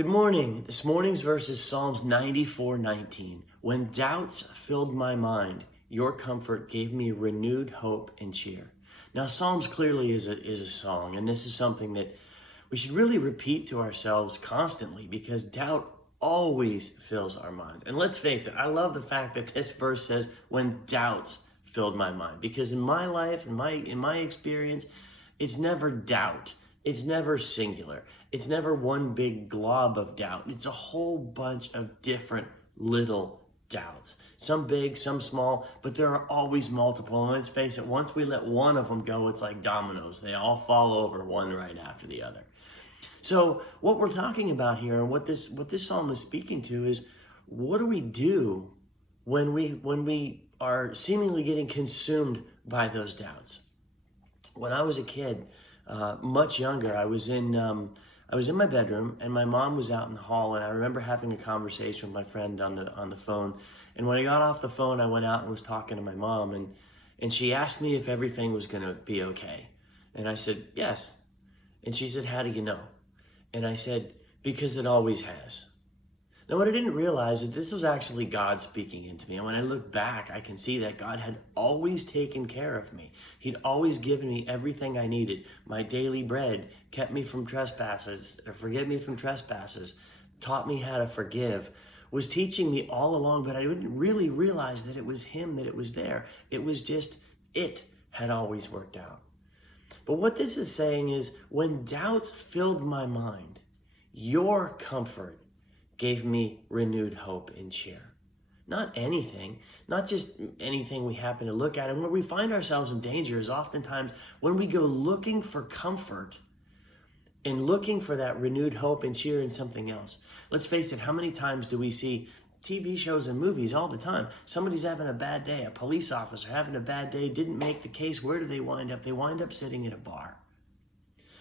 Good morning. This morning's verse is Psalms 94:19. When doubts filled my mind, your comfort gave me renewed hope and cheer. Now, Psalms clearly is a song, and this is something that we should really repeat to ourselves constantly because doubt always fills our minds. And let's face it, I love the fact that this verse says, when doubts filled my mind, because in my life, in my experience, it's never doubt. It's never singular. It's never one big glob of doubt. It's a whole bunch of different little doubts. Some big, some small, but there are always multiple. And let's face it, once we let one of them go, it's like dominoes. They all fall over one right after the other. So what we're talking about here and what this psalm is speaking to is, what do we do when we are seemingly getting consumed by those doubts? When I was a kid, much younger, I was in my bedroom and my mom was out in the hall, and I remember having a conversation with my friend on the phone. And when I got off the phone, I went out and was talking to my mom, and she asked me if everything was going to be okay. And I said, yes. And she said, how do you know? And I said, because it always has. Now, what I didn't realize is this was actually God speaking into me. And when I look back, I can see that God had always taken care of me. He'd always given me everything I needed. My daily bread kept me from trespasses, or forgive me from trespasses, taught me how to forgive, was teaching me all along, but I didn't really realize that it was Him, that it was there. It was just, it had always worked out. But what this is saying is, when doubts filled my mind, your comfort gave me renewed hope and cheer. Not anything, not just anything we happen to look at. And where we find ourselves in danger is oftentimes when we go looking for comfort and looking for that renewed hope and cheer in something else. Let's face it, how many times do we see TV shows and movies all the time? Somebody's having a bad day, a police officer having a bad day, didn't make the case. Where do they wind up? They wind up sitting in a bar.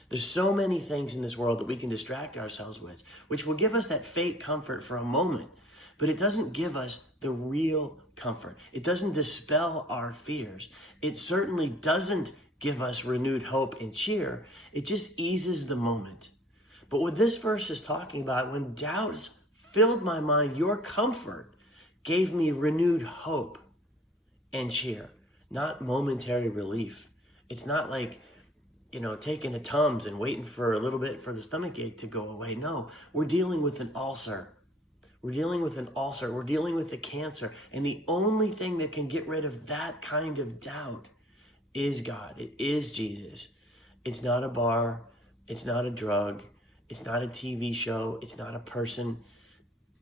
There's so many things in this world that we can distract ourselves with, which will give us that fake comfort for a moment, but it doesn't give us the real comfort. It doesn't dispel our fears. It certainly doesn't give us renewed hope and cheer. It just eases the moment. But what this verse is talking about, when doubts filled my mind, your comfort gave me renewed hope and cheer, not momentary relief. It's not like, taking a Tums and waiting for a little bit for the stomachache to go away. No, we're dealing with an ulcer. We're dealing with an ulcer. We're dealing with a cancer. And the only thing that can get rid of that kind of doubt is God. It is Jesus. It's not a bar. It's not a drug. It's not a TV show. It's not a person.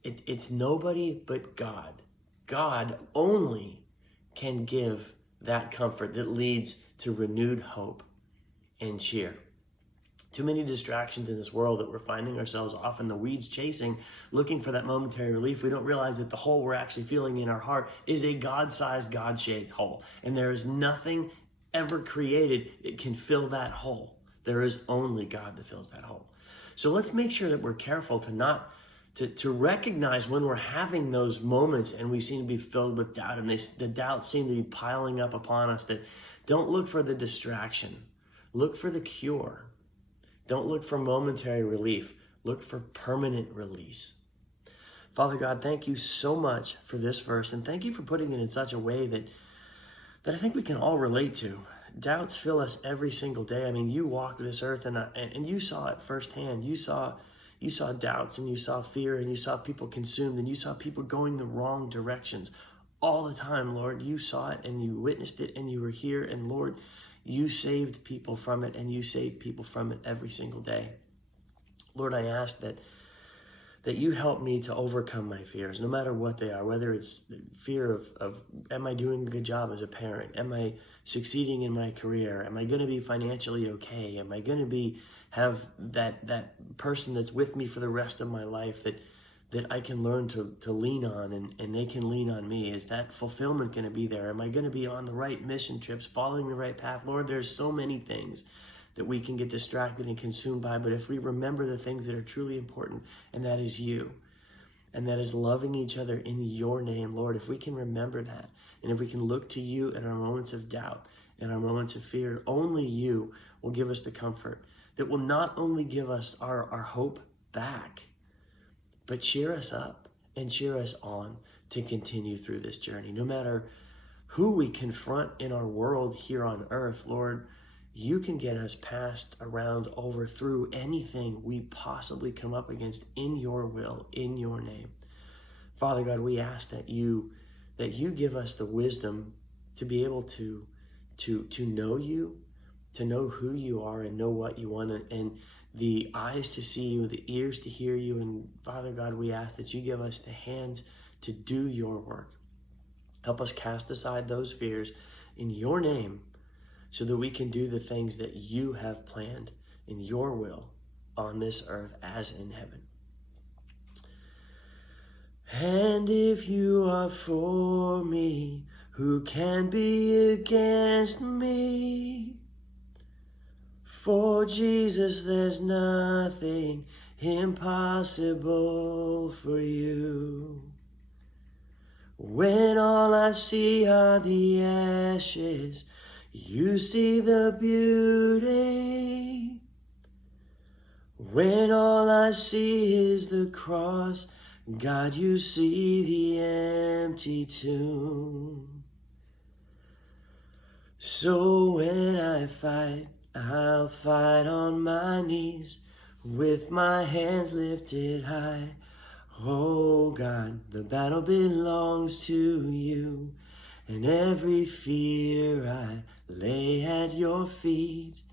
It's nobody but God. God only can give that comfort that leads to renewed hope and cheer. Too many distractions in this world that we're finding ourselves off in the weeds chasing, looking for that momentary relief. We don't realize that the hole we're actually feeling in our heart is a God-sized, God-shaped hole. And there is nothing ever created that can fill that hole. There is only God that fills that hole. So let's make sure that we're careful to recognize when we're having those moments and we seem to be filled with doubt, and the doubts seem to be piling up upon us, that don't look for the distraction. Look for the cure. Don't look for momentary relief. Look for permanent release. Father God, thank you so much for this verse, and thank you for putting it in such a way that I think we can all relate to. Doubts fill us every single day. I mean, you walked this earth and you saw it firsthand. You saw doubts, and you saw fear, and you saw people consumed, and you saw people going the wrong directions all the time, Lord. You saw it and you witnessed it and you were here, and Lord, you saved people from it, and you save people from it every single day. Lord, I ask that you help me to overcome my fears, no matter what they are, whether it's the fear of am I doing a good job as a parent? Am I succeeding in my career? Am I going to be financially okay? Am I going to have that person that's with me for the rest of my life that I can learn to lean on, and they can lean on me? Is that fulfillment going to be there? Am I going to be on the right mission trips, following the right path? Lord, there's so many things that we can get distracted and consumed by, but if we remember the things that are truly important, and that is you, and that is loving each other in your name, Lord, if we can remember that, and if we can look to you in our moments of doubt, in our moments of fear, only you will give us the comfort that will not only give us our hope back, but cheer us up and cheer us on to continue through this journey. No matter who we confront in our world here on earth, Lord, you can get us past, around, over, through anything we possibly come up against in your will, in your name. Father God, we ask that you give us the wisdom to be able to know you, to know who you are and know what you want, and the eyes to see you, the ears to hear you. And Father God, we ask that you give us the hands to do your work. Help us cast aside those fears in your name so that we can do the things that you have planned in your will on this earth as in heaven. And if you are for me, who can be against me? For Jesus, there's nothing impossible for you. When all I see are the ashes, you see the beauty. When all I see is the cross, God, you see the empty tomb. So when I fight, I'll fight on my knees with my hands lifted high. Oh God, the battle belongs to you, and every fear I lay at your feet.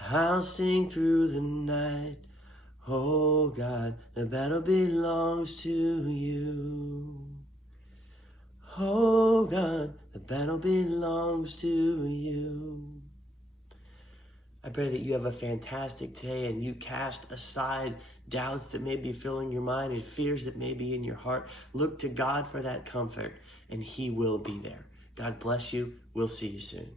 I'll sing through the night. Oh God, the battle belongs to you. Oh God, the battle belongs to you. I pray that you have a fantastic day and you cast aside doubts that may be filling your mind and fears that may be in your heart. Look to God for that comfort, and he will be there. God bless you. We'll see you soon.